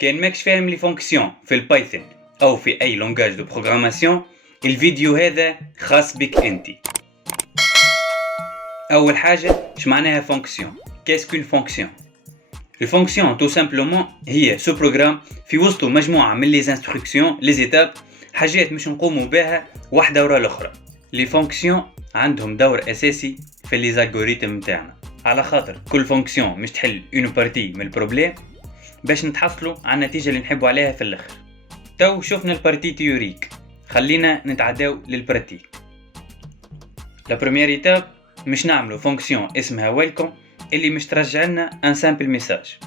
كان ماكش فاهم لي فونكسيون في البايثون أو في أي لونغاج دو بروغراماسيون، الفيديو هذا خاص بك أنت. أول حاجة، اش معناها فونكسيون؟ كاسكو une فونكسيون؟ الفونكسيون تو سامبلومون هي سو بروغرام في وسطو مجموعة من لي انستركسيون لي زيتاب، حاجات مش نقوموا بها واحدة ورا الأخرى. لي فونكسيون عندهم دور أساسي في لي زالغوريتم نتاعنا، على خاطر كل فونكسيون مش تحل اون بارتي من البروبليم باش نتحصلوا على النتيجة اللي نحبوا عليها في الآخر. تو شفنا البارتي تيوريك، خلينا نتعداو للبراتيك. لا بروميير ايتاب مش نعملو فونكسيون اسمها ويلكم اللي مش ترجع لنا ان سامبل ميساج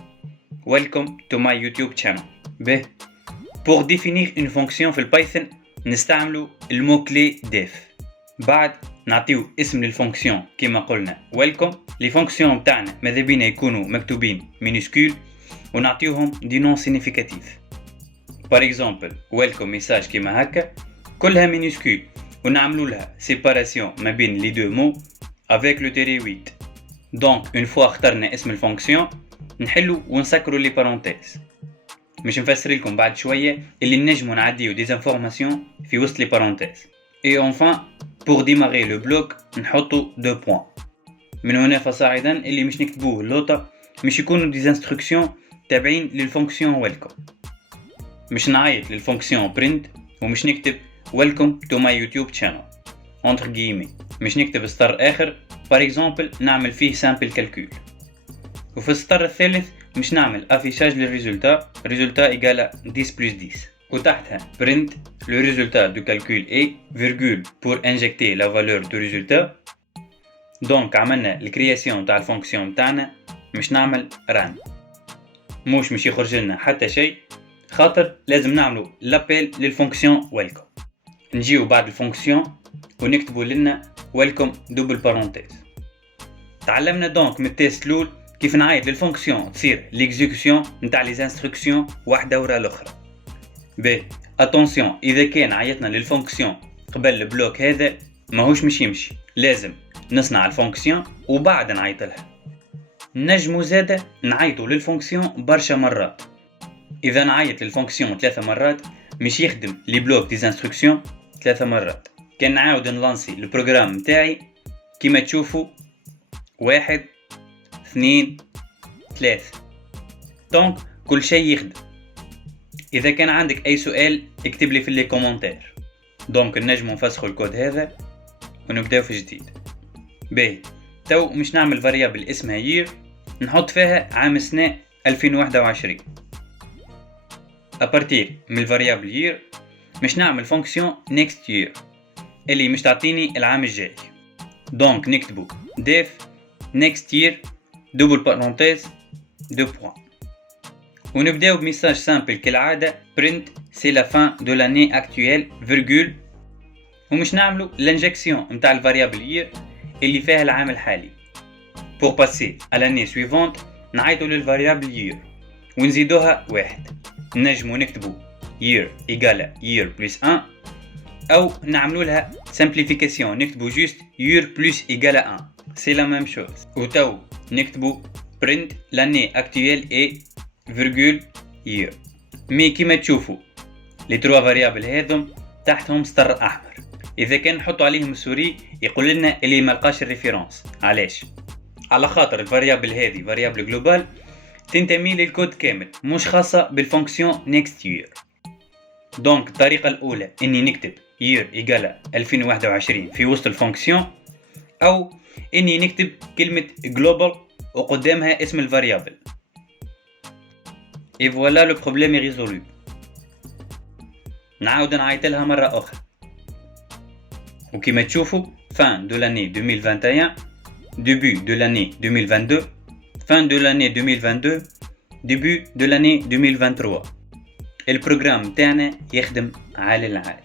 ويلكم تو ماي يوتيوب channel. به pour définir une fonction في البايثون نستعملو المو كلي def. بعد نعطيو اسم للفونكسيون كما قلنا ويلكم. لي فونكسيون بتاعنا ماذا بينا يكونوا مكتوبين مينيسكول ونعطيوهم دي نون سينيفيكاتيف. بار اكزومبل ويلكم ميساج كيما هكا كلها مينيسكول ونعملو لها سيباراسيون ما بين لي دو مو افيك لو تيري 8. دونك اون فوا اخترنا اسم الفونكسيون نحلو ونسكرو لي بارونتيز. مش نفسر لكم بعد شويه اللي نجمو نعديو دي انفورماسيون في وسط لي بارونتيز. اي اونفان بور ديماري لو بلوك نحطو دو بوين. من هنا فصاعدا اللي مش نكتبوه اللوطه مش يكونوا دي انستركسيون تابعين للفونكسيون ويلكم. مش نعيط للفونكسيون print ومش نكتب welcome to my YouTube channel entre guillemets. مش نكتب سطر آخر par exemple نعمل فيه sample calcul. وفي السطر الثالث مش نعمل affichage للريزولتا ريزولتا إيجالة 10 plus 10 وتحتها print le résultat du calcul est virgule pour injecter la valeur du résultat. دونك عملنا الكرياسيون تاع الفونكسيون تاعنا مش نعمل run. مش يخرج لنا حتى شيء خاطر لازم نعملو لابيل للفونكسيون ويلكم. نجيو بعد الفونكسيون ونكتبو لنا ويلكم دوبل بارونتيز. تعلمنا دونك من التيست الاول كيف نعيط للفونكسيون تصير ليكزيكسيون نتاع لي انستركسيون واحده ورا الاخرى. ب اتونسيون اذا كان عيطنا للفونكسيون قبل البلوك هذا ماهوش مش يمشي، لازم نصنع الفونكسيون وبعد نعيط لها. نجمو زاده نعيطو للفونكسيون برشا مرات. إذا نعيط للفونكسيون 3 مرات مش يخدم لي بلوك دي انستركسيون 3 مرات. كان نعاود نلانسي البروغرام متاعي كيما تشوفوا 1 2 3 دونك كل شيء يخدم. إذا كان عندك أي سؤال اكتب لي في لي كومنتير. دونك نجمو نفسخوا الكود هذا ونبداو في جديد. باهي تو مش نعمل فاريابل اسمها يير نحط فيها عام سنة 2021. أبارتير من الفاريابل يير مش نعمل فونكسيون next year اللي مش تعطيني العام الجاي. دونك نكتبو def next year double parenthèse 2 points ونبداو بميساج سامبل كالعادة print c'est la fin de l'année actuelle virgule ومش نعملو l'injection متاع الفاريابل يير اللي فيها العام الحالي. pour passer à l'année suivante نعيطو للفاريابل يير ونزيدوها 1. نجمو نكتبو year égale year plus 1 أو نعملو لها simplification نكتبو juste year plus égale 1 c'est la même chose. وتو نكتبو print l'année actuelle est virgule year. مي كيما تشوفوا لي 3 فاريابل هذم تحتهم سطر أحمر. إذا كان نحطو عليهم السوري يقول لنا اللي ملقاش الريفيرنس. علاش؟ على خاطر الفاريابل هذه فاريابل جلوبال تنتمي للكود كامل مش خاصة بالفونكسيون next year. دونك الطريقة الأولى إني نكتب year إيجالة 2021 في وسط الفونكسيون أو إني نكتب كلمة global وقدامها اسم الفاريابل. et voilà le problème est résolu. نعاود نعيط لها مرة أخرى وكما تشوفوا fin de l'année 2021 début de l'année 2022 fin de l'année 2022 début de l'année 2023. البروغرام تاعنا يخدم عال العال.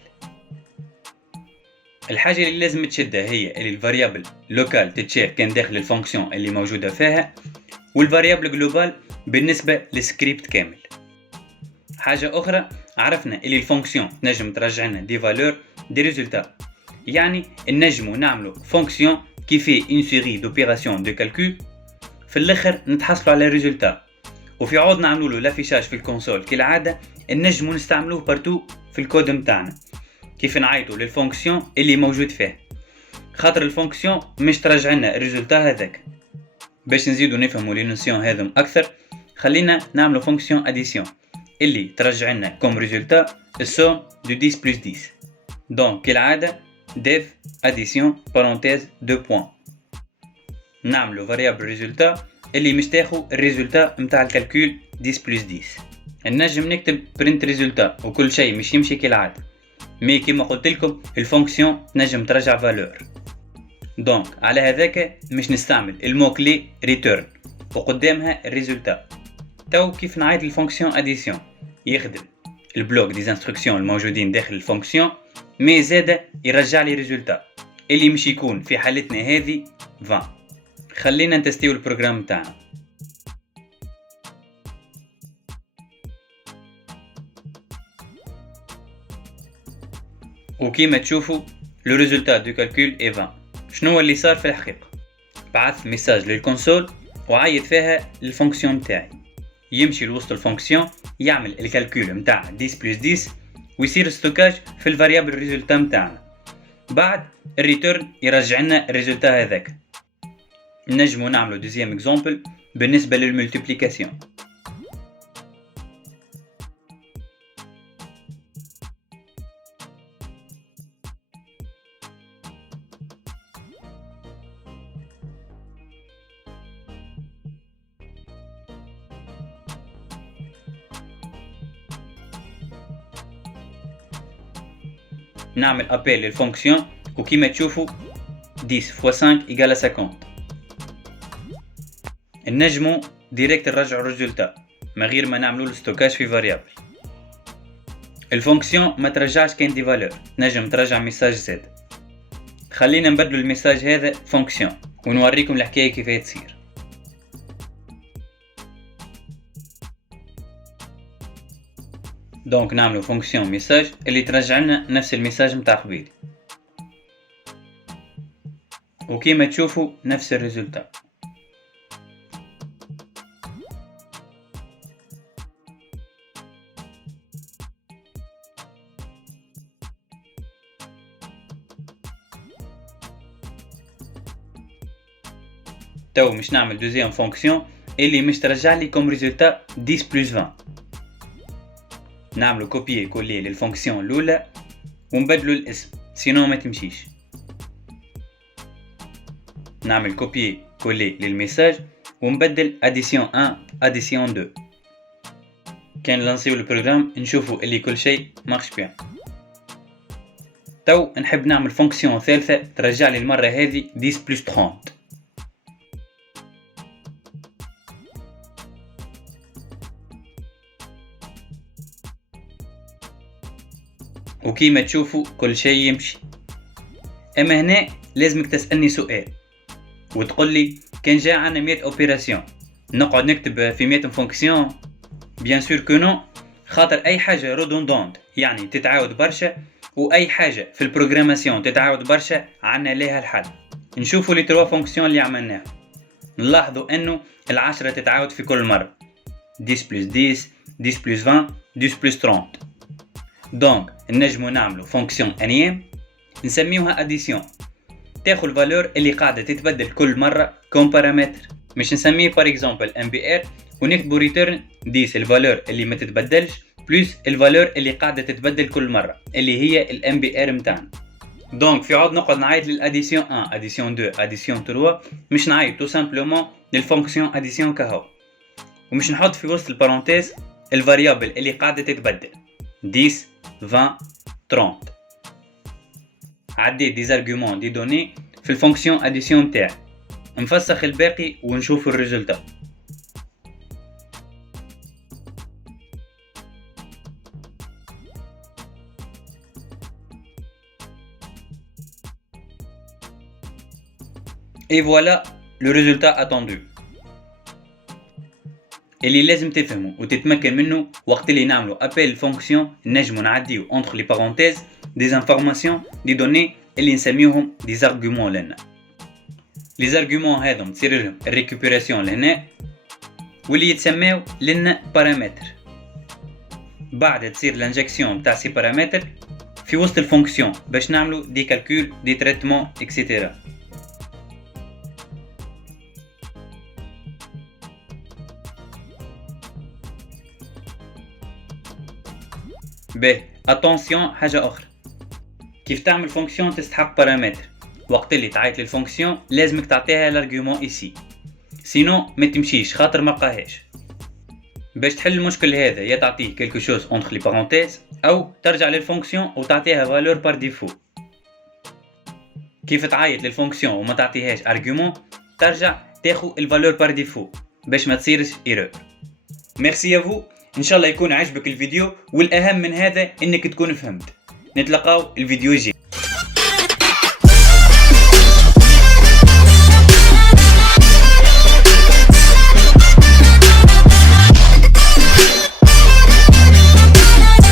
الحاجة اللي لازم تشدها هي اللي الفاريابل لوكال تتشاف كان داخل الفونكسيون اللي موجودة فيها والفاريابل جلوبال بالنسبة للسكريبت كامل. حاجة أخرى عرفنا اللي الفونكسيون نجم ترجع لنا دي فالور دي ريزولتا، يعني نجمو نعملو فونكسيون كي في une série d'opérations de calcul في الاخر نتحصلوا على ريزولتا وفي عوض نعملوا له لافيشاج في الكونسول كالعادة نجموا نستعملوه بارتو في الكود متاعنا كيف نعيطوا للفونكسيون اللي موجود فيه خاطر الفونكسيون مش ترجع لنا الريزولتا هذاك. باش نزيدوا نفهموا لي نوسيون هذم اكثر خلينا نعملوا فونكسيون اديسيون اللي ترجع لنا كوم ريزولتا السوم دو 10 بلس 10. دونك كالعادة def addition parenthèse 2 points نعملوا فاريابل ريزولتا اللي مش تاخو الريزولتا متاع الكالكول 10 بلس 10. نجم نكتب برنت ريزولتا وكل شيء مش يمشي كالعادة مي كيما قلت لكم الفونكسيون تنجم ترجع فالور. دونك على هذاك مش نستعمل المو كلي ريتيرن وقدامها الريزولتا. تو كيف نعيط الفونكسيون اديسيون يخدم البلوك دي انستركسيون الموجودين داخل الفونكسيون مي زاده يرجع لي ريزولتا اللي مش يكون في حالتنا هذه 20. خلينا نتستيو البروغرام تاعنا. وكيما تشوفوا لو ريزولتا دو كالكول اي 20. شنو اللي صار في الحقيقه؟ بعثت ميساج للكونسول وعيط فيها الفونكسيون تاعي يمشي لوسط الفونكسيون يعمل الكالكول متاع 10 بلس 10 ويصير ستوكاج في الفاريابل ريزولتا متاعنا. بعد الريتيرن يرجع لنا الريزولتا هذاك. نجمو نعملو دوزيام اكزامبل بالنسبه للملتيبليكاسيون. نعمل ابيل للفونكسيون وكيما تشوفوا 10 fois 5 égale à 50. نجمو ديريكت نرجعو الريزولتا من غير ما نعملو الستوكاج في فاريابل. الفونكسيون ما ترجعش كان دي فالور نجم ترجع ميساج زاد. خلينا نبدلو الميساج هذا فونكسيون ونوريكم الحكايه كيف تصير. دونك نعملو فونكسيون ميساج اللي ترجع لنا نفس الميساج متاع قبيل وكيما تشوفوا نفس الريزولتا. تو مش نعمل دوزيام فونكسيون اللي مش ترجع لي كوم ريزولتا 10 بلس 20. نعملو كوبيي كولي للفونكسيون الاولى ونبدلو الاسم سينو ما تمشيش. نعمل كوبيي كولي للميساج ونبدل اديسيون 1 اديسيون 2. كان لانسيو البروغرام نشوفو اللي كل شيء مارش بيان. تو نحب نعمل فونكسيون ثالثه ترجع لي المره هذه 10 بلس 30. وكيما تشوفوا كل شيء يمشي. اما هنا لازمك تسألني سؤال وتقول لي كان جاء عنا 100 اوبيراسيون نقعد نكتب في 100 فونكسيون؟ بيان سور كو نو، خاطر اي حاجه رودوندونت يعني تتعاود برشا واي حاجه في البروغراماسيون تتعاود برشا عنا لها الحل. نشوفوا لي 3 فونكسيون اللي عملناها نلاحظوا انه العشرة تتعاود في كل مره 10 بلس 10 10 بلس 20 10 بلس 30. دونك نجمو نعملو فونكسيون انيام نسميوها اديسيون تاخذ الفالور اللي قاعده تتبدل كل مره كوم بارامتر. مش نسميه بار اكزومبل ام بي ار ونكتبو ريتيرن 10 الفالور اللي ما تتبدلش بلس الفالور اللي قاعده تتبدل كل مره اللي هي الام بي ار نتاعنا. دونك في عوض نقعد نعيط للاديسيون 1 اديسيون 2 اديسيون 3 مش نعيط تو سامبلومون للفونكسيون اديسيون كهو ومش نحط في وسط البارونتيز الفاريابل اللي قاعده تتبدل 10 20 30. عديت دي زارغومون دي دوني في الفونكسيون اديسيون تاعي نفسخ الباقي ونشوف الريزلت. Et voilà le résultat attendu اللي لازم تفهمه وتتمكن منه وقت اللي نعملو ابل فونكسيون نجمو نعديو entre les parenthèses des informations des données اللي نسميوهم des arguments لنا. les arguments هذم تصير لهم الريكوبيراسيون لهنا واللي يتسماو لن بارامتر. بعد تصير الانجكسيون تاع سي بارامتر في وسط الفونكسيون باش نعملو دي كالكول دي تريتمون اكسيتيرا. باهي اتونسيون حاجه اخرى، كيف تعمل فونكسيون تستحق بارامتر، وقت اللي تعيط للفونكسيون لازمك تعطيها لارغيومون ايسي، سينو ما تمشيش خاطر ما لقاهاش. باش تحل المشكل هذا يا تعطيه quelque chose entre les parenthèses او ترجع للفونكسيون وتعطيها valeur par défaut. كيف تعيط للفونكسيون وما تعطيهاش argument ترجع تاخو الفالور par défaut باش ما تصيرش ايرور. ميرسي افو، ان شاء الله يكون عجبك الفيديو، والاهم من هذا انك تكون فهمت. نتلاقاو الفيديو الجاي.